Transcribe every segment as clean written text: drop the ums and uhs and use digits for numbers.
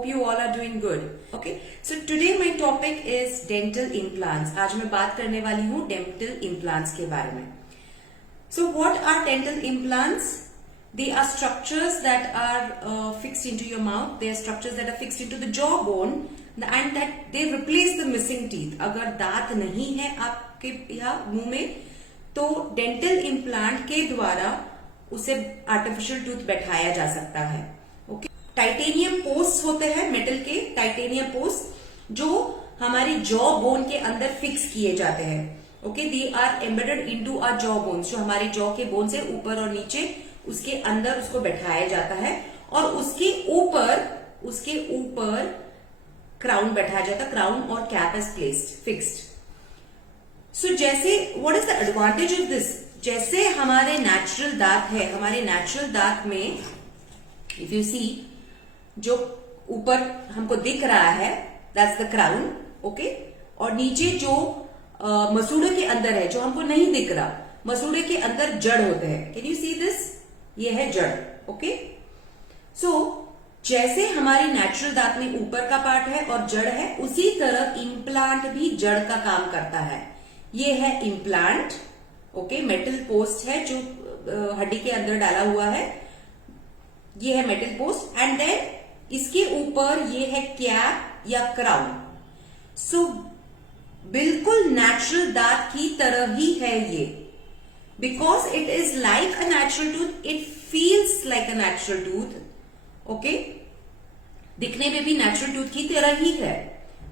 Hope you all are doing good. Okay, so today my topic is dental implants. आज मैं बात करने वाली हूँ dental implants के बारे में. So what are dental implants? They are structures that are fixed into your mouth. They are structures that are fixed into the jawbone and that they replace the missing teeth. अगर दांत नहीं है आपके यहाँ मुंह में तो डेंटल इम्प्लांट के द्वारा उसे आर्टिफिशियल टूथ बैठाया जा सकता है. ओके, टाइटेनियम पोस्ट होते हैं, मेटल के टाइटेनियम पोस्ट जो हमारी जॉ बोन के अंदर फिक्स किए जाते हैं. Okay, they are embedded into our jaw bones, जो हमारी जॉ के बोन से ऊपर और नीचे उसके अंदर उसको बैठाया जाता है और उसके ऊपर क्राउन बैठाया जाता है. क्राउन और कैप इज प्लेस्ड फिक्स्ड. सो जैसे what is the advantage of this? जैसे हमारे नेचुरल दांत है, हमारे नेचुरल दांत में इफ यू सी जो ऊपर हमको दिख रहा है दैट्स द क्राउन. ओके, और नीचे जो मसूड़े के अंदर है जो हमको नहीं दिख रहा, मसूड़े के अंदर जड़ होते हैं. Can you see this? ये है जड़. ओके, सो जैसे हमारे नेचुरल दांत में ऊपर का पार्ट है और जड़ है, उसी तरह इम्प्लांट भी जड़ का काम करता है. ये है इम्प्लांट. ओके, मेटल पोस्ट है जो हड्डी के अंदर डाला हुआ है. ये है मेटल पोस्ट एंड देन इसके ऊपर ये है कैप या क्राउन. सो बिल्कुल नेचुरल दांत की तरह ही है ये. Because it is like a natural tooth, it feels like a natural tooth. Okay, दिखने में भी नेचुरल टूथ की तरह ही है.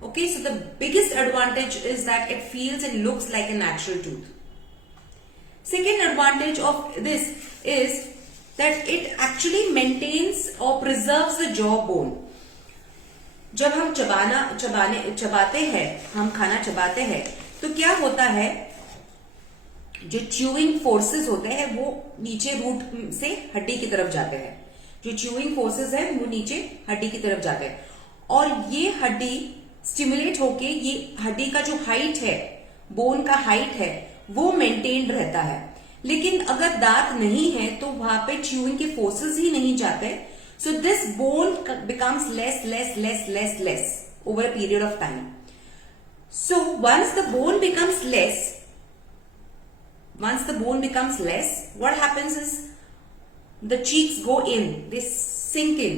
Okay, so the biggest advantage is that it feels and looks like a natural tooth. Second advantage of this is that it actually maintains or preserves the jawbone. जब हम चबाते हैं, हम खाना चबाते हैं, तो क्या होता है, जो च्यूइंग फोर्सेस होते हैं वो नीचे रूट से हड्डी की तरफ जाते हैं. जो च्यूइंग फोर्सेस है वो नीचे हड्डी की तरफ जाते हैं और ये हड्डी स्टिमुलेट होके ये हड्डी का जो हाइट है, बोन का हाइट है, वो मेंटेन्ड रहता है. लेकिन अगर दांत नहीं है तो वहां पे च्यूइंग के फोर्सेस ही नहीं जाते. So this bone becomes less less less less less over a period of time. So once the bone becomes less, what happens is the cheeks go in, they sink in.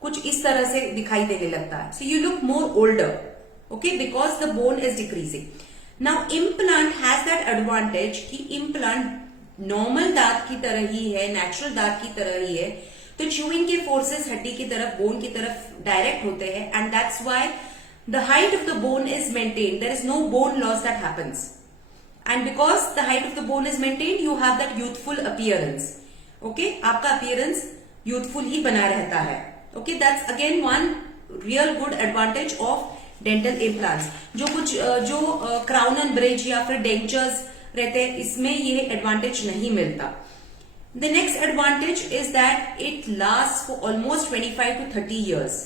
कुछ इस तरह से दिखाई देने लगता है. So you look more older, okay, because the bone is decreasing. Now implant has that advantage कि implant normal दांत की तरह ही है, नेचुरल दांत की तरह ही है. तो च्यूइंग के फोर्सेस हड्डी की तरफ, बोन की तरफ डायरेक्ट होते हैं and that's why the height of the bone is maintained. There is no bone loss that happens and because the height of the bone is maintained you have that youthful appearance. Okay, आपका appearance youthful ही बना रहता है. Okay, that's again one real good advantage of dental implants. जो crown and bridge या फिर dentures रहते हैं, इसमें ये एडवांटेज नहीं मिलता. The next advantage is that it last for almost 25 to 30 years.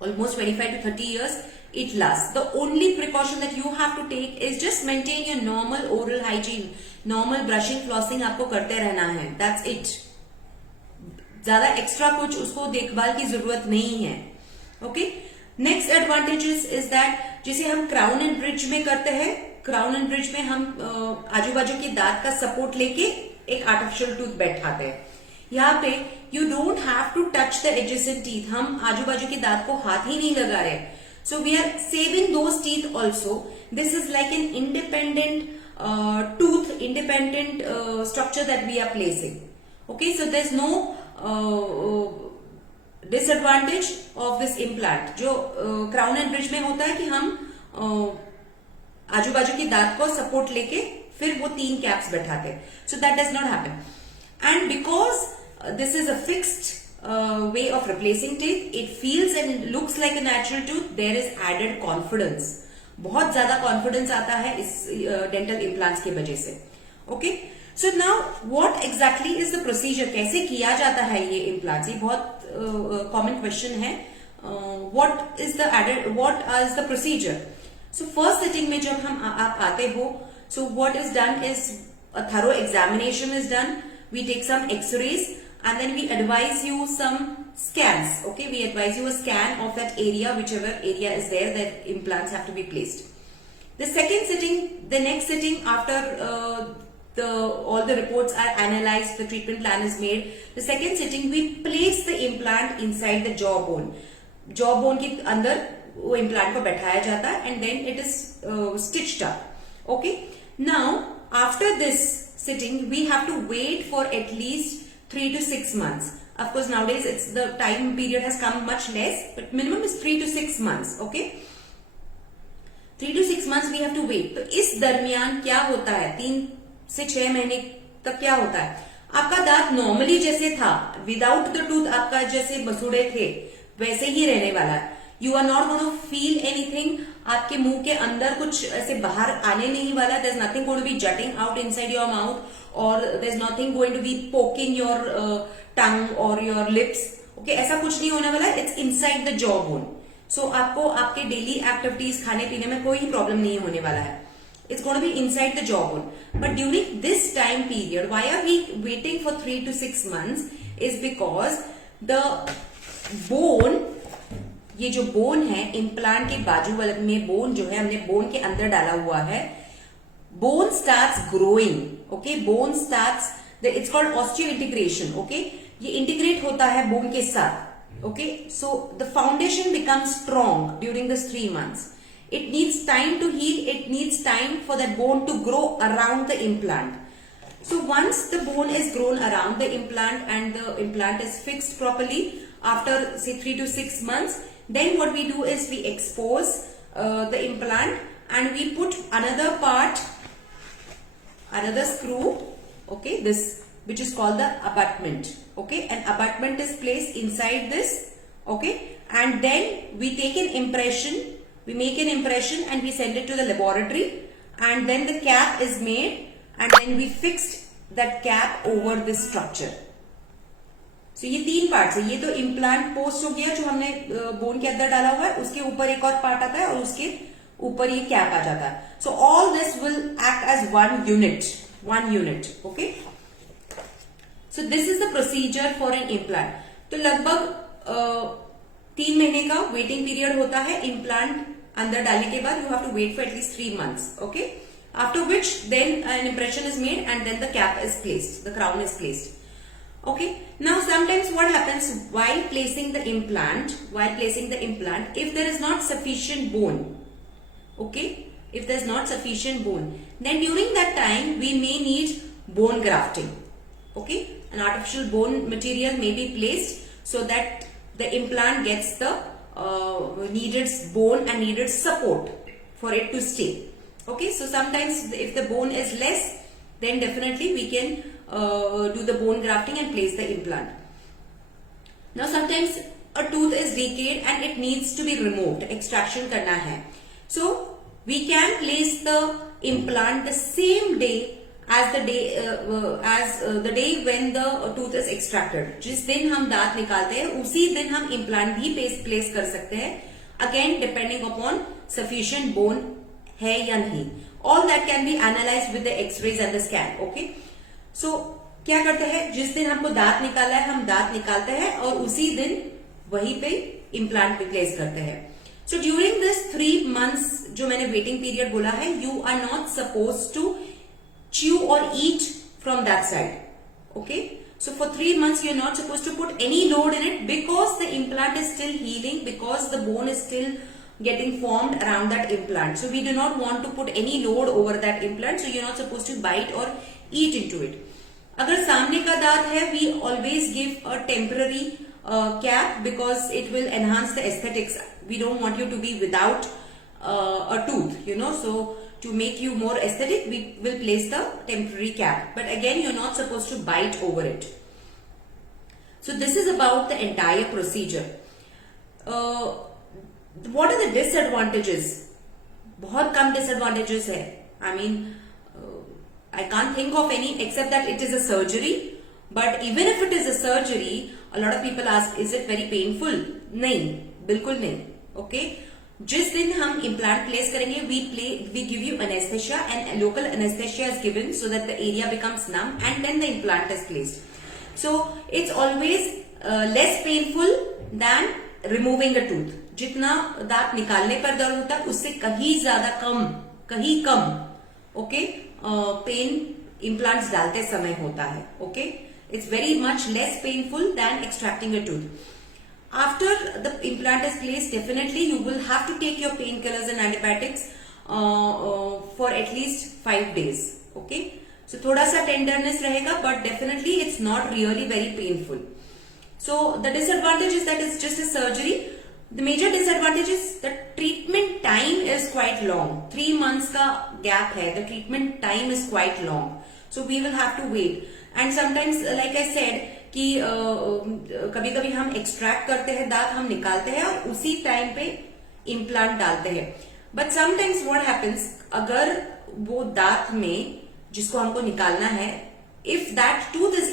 Almost 25 to 30 years it lasts. The only precaution that you have to take is just maintain your normal oral hygiene. Normal brushing, flossing आपको करते रहना है. That's it. ज्यादा extra कुछ उसको देखभाल की जरूरत नहीं है. Okay, next advantages is that जिसे हम क्राउन एंड ब्रिज में करते हैं, क्राउन एंड ब्रिज में हम आजू बाजू के दांत का सपोर्ट लेके एक आर्टिफिशियल टूथ बैठाते हैं. यहाँ पे you don't have to touch the adjacent teeth. हम आजू बाजू के दांत को हाथ ही नहीं लगा रहे. So we are saving those teeth also. This is like an independent tooth, independent structure that we are placing. Okay, so there is no disadvantage of this implant. जो क्राउन एंड ब्रिज में होता है कि हम आजू बाजू के दांत को सपोर्ट लेके फिर वो 3 कैप्स बैठाते हैं. So that does not happen and because this is a fixed way of replacing teeth, it feels and looks like a natural tooth. There is added confidence. बहुत ज्यादा कॉन्फिडेंस आता है इस डेंटल इम्प्लांट्स की वजह से. Okay, so now what exactly is the procedure? कैसे किया जाता है ये इम्प्लांट्स? ये बहुत कॉमन क्वेश्चन है. What is the procedure? So first sitting में जब आप आते हो, so what is done is a thorough examination is done. We take some x-rays and then we advise you some scans. Okay, we advise you a scan of that area, whichever area is there that implants have to be placed. The second sitting, the next sitting after all the reports are analyzed, the treatment plan is made. The second sitting, we place the implant inside the jawbone. Jawbone के अंदर वो implant को बैठाया जाता है and then it is stitched up. Okay. Now after this sitting, we have to wait for at least 3 to 6 months. Of course, nowadays the time period has come much less, but minimum is 3 to 6 months. Okay. 3 to 6 months we have to wait. तो इस दरमियान क्या होता है, 3 से 6 महीने तक क्या होता है, आपका दांत नॉर्मली जैसे था, विदाउट द टूथ आपका जैसे मसूड़े थे वैसे ही रहने वाला है. You are not going to feel anything. आपके मुंह के अंदर कुछ ऐसे बाहर आने नहीं वाला. There is nothing going to be jutting out inside your mouth और there is nothing going to be poking your tongue और योर लिप्स. ओके, ऐसा कुछ नहीं होने वाला है. It's inside the jaw bone. So आपको आपके डेली एक्टिविटीज खाने पीने में कोई प्रॉब्लम नहीं होने वाला है. It's going to be inside the jawbone. But during this time period, why are we waiting for 3 to 6 months? Is because the bone, ये जो bone है, implant के बाजू वाले में bone जो है हमने bone के अंदर डाला हुआ है, bone starts growing. Okay, bone starts, it's called osseointegration. Okay, ये integrate होता है bone के साथ. Okay, so the foundation becomes strong during this 3 months. It needs time to heal. It needs time for that bone to grow around the implant. So once the bone is grown around the implant and the implant is fixed properly after say 3 to 6 months, then what we do is we expose the implant and we put another part, another screw. Okay, this which is called the abutment. Okay, an abutment is placed inside this. Okay, and then we take an impression. We make an impression and we send it to the laboratory, and then the cap is made and then we fixed that cap over this structure. So ये 3 parts है. ये तो implant post हो गया जो हमने bone के अंदर डाला हुआ है. उसके ऊपर एक और पार्ट आता है और उसके ऊपर ये कैप आ जाता है. So all this will act as one unit. Okay. So this is the procedure for an implant. तो लगभग 3 महीने का वेटिंग पीरियड होता है इम्प्लांट अंदर डालने के बाद. You have to wait for at least 3 months. Okay, after which then an impression is made and then the cap is placed, the crown is placed. Okay, now sometimes what happens while placing the implant, if there is not sufficient bone, okay, if there is not sufficient bone, then during that time we may need bone grafting. Okay, an artificial bone material may be placed so that the implant gets the needed bone and needed support for it to stay. Okay, so sometimes if the bone is less, then definitely we can do the bone grafting and place the implant. Now sometimes a tooth is decayed and it needs to be removed, extraction करना है. So we can place the implant the same day as the day when the tooth is extracted. जिस दिन हम दांत निकालते हैं उसी दिन हम इम्प्लांट भी प्लेस कर सकते हैं. Again depending upon sufficient bone है या नहीं. All that can be analysed with the x-rays and the scan. Okay, so क्या करते हैं, जिस दिन हमको दांत निकाला है हम दांत निकालते हैं और उसी दिन वहीं पे इम्प्लांट भी प्लेस करते हैं. सो ड्यूरिंग दिस 3 months जो मैंने वेटिंग पीरियड बोला है, you are not suppose to chew or eat from that side. Okay, so for 3 months you're not supposed to put any load in it because the implant is still healing, because the bone is still getting formed around that implant. So we do not want to put any load over that implant, so you're not supposed to bite or eat into it. अगर सामने का दांत है, we always give a temporary cap because it will enhance the aesthetics. We don't want you to be without a tooth, you know. So to make you more aesthetic, we will place the temporary cap. But again, you're not supposed to bite over it. So this is about the entire procedure. What are the disadvantages? बहुत कम disadvantages है. I mean, I can't think of any except that it is a surgery. But even if it is a surgery, a lot of people ask, is it very painful? नहीं, बिल्कुल नहीं. Okay. जिस दिन हम implant place करेंगे, we give you anesthesia and local anesthesia is given so that the area becomes numb and then the implant is placed. So it's always less painful than removing a tooth. जितना दांत निकालने पर दर्द होता है उससे कहीं कम ओके पेन इम्प्लांट्स डालते समय होता है. Okay, it's very much less painful then extracting a tooth. After the implant is placed, definitely you will have to take your painkillers and antibiotics for at least 5 days. Okay, so थोड़ा सा tenderness रहेगा, but definitely it's not really very painful. So the disadvantage is that it's just a surgery. The major disadvantage is the treatment time is quite long. 3 months का gap है. The treatment time is quite long. So we will have to wait. And sometimes, like I said, कि कभी कभी हम extract करते हैं दांत, हम निकालते हैं और उसी टाइम पे इम्प्लांट डालते हैं. बट समटाइम्स व्हाट हैपेंस, अगर वो दांत में जिसको हमको निकालना है, if that tooth is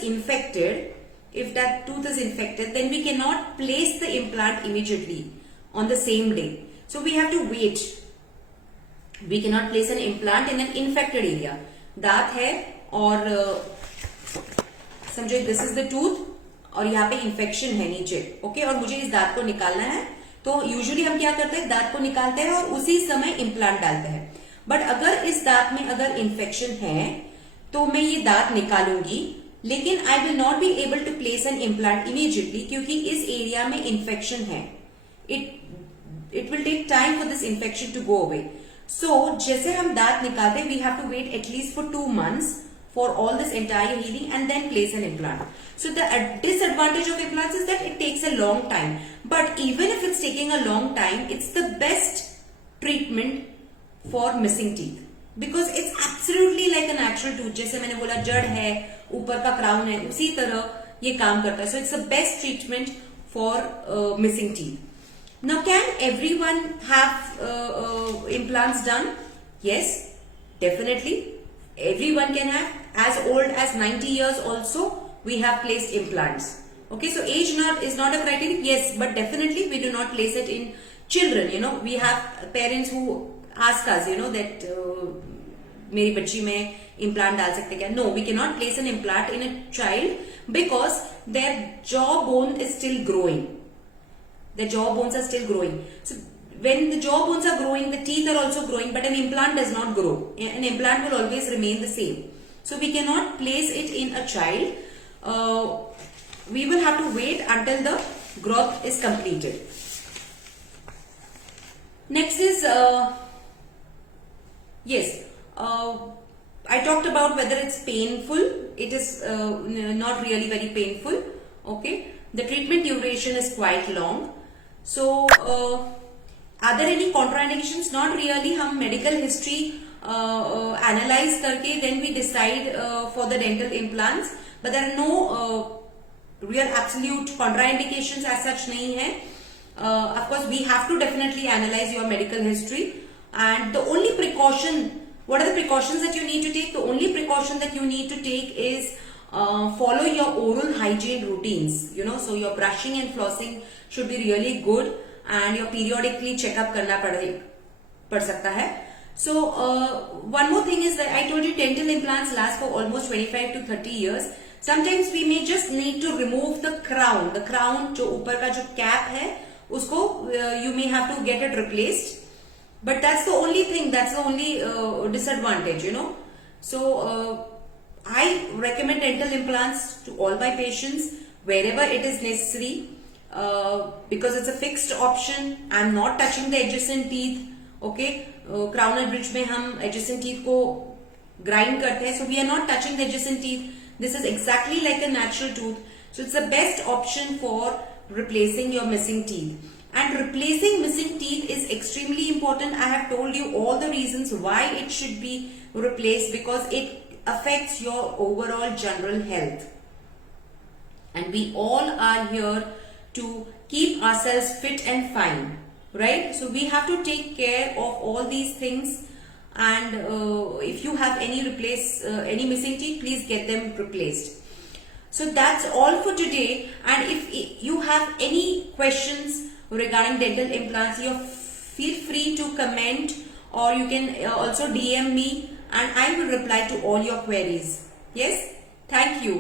infected then we can not place the implant immediately on the same day. So we have to wait. We can not place an implant in an infected area. दांत है और समझो this is the tooth और यहाँ पे infection है नीचे. Okay, और मुझे इस दांत को निकालना है, तो यूजुअली हम क्या करते हैं, दांत को निकालते हैं और उसी समय इम्प्लांट डालते हैं. बट अगर इस दांत में अगर इन्फेक्शन है तो मैं ये दांत निकालूंगी, लेकिन I will not be able to place an implant immediately, क्योंकि इस एरिया में इन्फेक्शन है. It will take time for this infection to go away. So जैसे हम दांत निकालते हैं, we have to wait at least फॉर 2 months for all this entire healing and then place an implant. So the disadvantage of implants is that it takes a long time. But even if it's taking a long time, it's the best treatment for missing teeth. Because it's absolutely like a natural tooth. जैसे मैंने बोला जड़ है, ऊपर का crown है, उसी तरह ये काम करता है. So it's the best treatment for missing teeth. Now can everyone have implants done? Yes, definitely. Everyone can have. As old as 90 years also we have placed implants. Okay, so age is not a criteria. Yes, but definitely we do not place it in children. You know, we have parents who ask us, you know, that मेरी बच्ची में implant डाल सकते क्या? No, we cannot place an implant in a child because their jaw bone is still growing. The jaw bones are still growing. So when the jaw bones are growing, the teeth are also growing, but an implant does not grow. An implant will always remain the same. So we cannot place it in a child. We will have to wait until the growth is completed. Next is, yes, I talked about whether it's painful. It is not really very painful. Okay, the treatment duration is quite long. So are there any contraindications? Not really. हम medical history analyze करके then we decide for the dental implants, but there are no real absolute contraindications as such नहीं है. Of course we have to definitely analyze your medical history, and the only precaution, what are the precautions that you need to take? The only precaution that you need to take is follow your oral hygiene routines. You know, so your brushing and flossing should be really good, and your periodically checkup करना पड़ सकता है. So one more thing is that I told you dental implants last for almost 25 to 30 years. Sometimes we may just need to remove the crown. The crown जो ऊपर का जो cap है उसको you may have to get it replaced. But that's the only thing. That's the only disadvantage, you know. So I recommend dental implants to all my patients wherever it is necessary, because it's a fixed option. I'm not touching the adjacent teeth. Okay, crown and bridge में हम adjacent teeth को grind करते हैं, so we are not touching the adjacent teeth. This is exactly like a natural tooth, so it's the best option for replacing your missing teeth. And replacing missing teeth is extremely important. I have told you all the reasons why it should be replaced, because it affects your overall general health, and we all are here to keep ourselves fit and fine. Right? So we have to take care of all these things, and if you have any missing teeth, please get them replaced. So that's all for today, and if you have any questions regarding dental implants, you feel free to comment, or you can also DM me and I will reply to all your queries. Yes, thank you.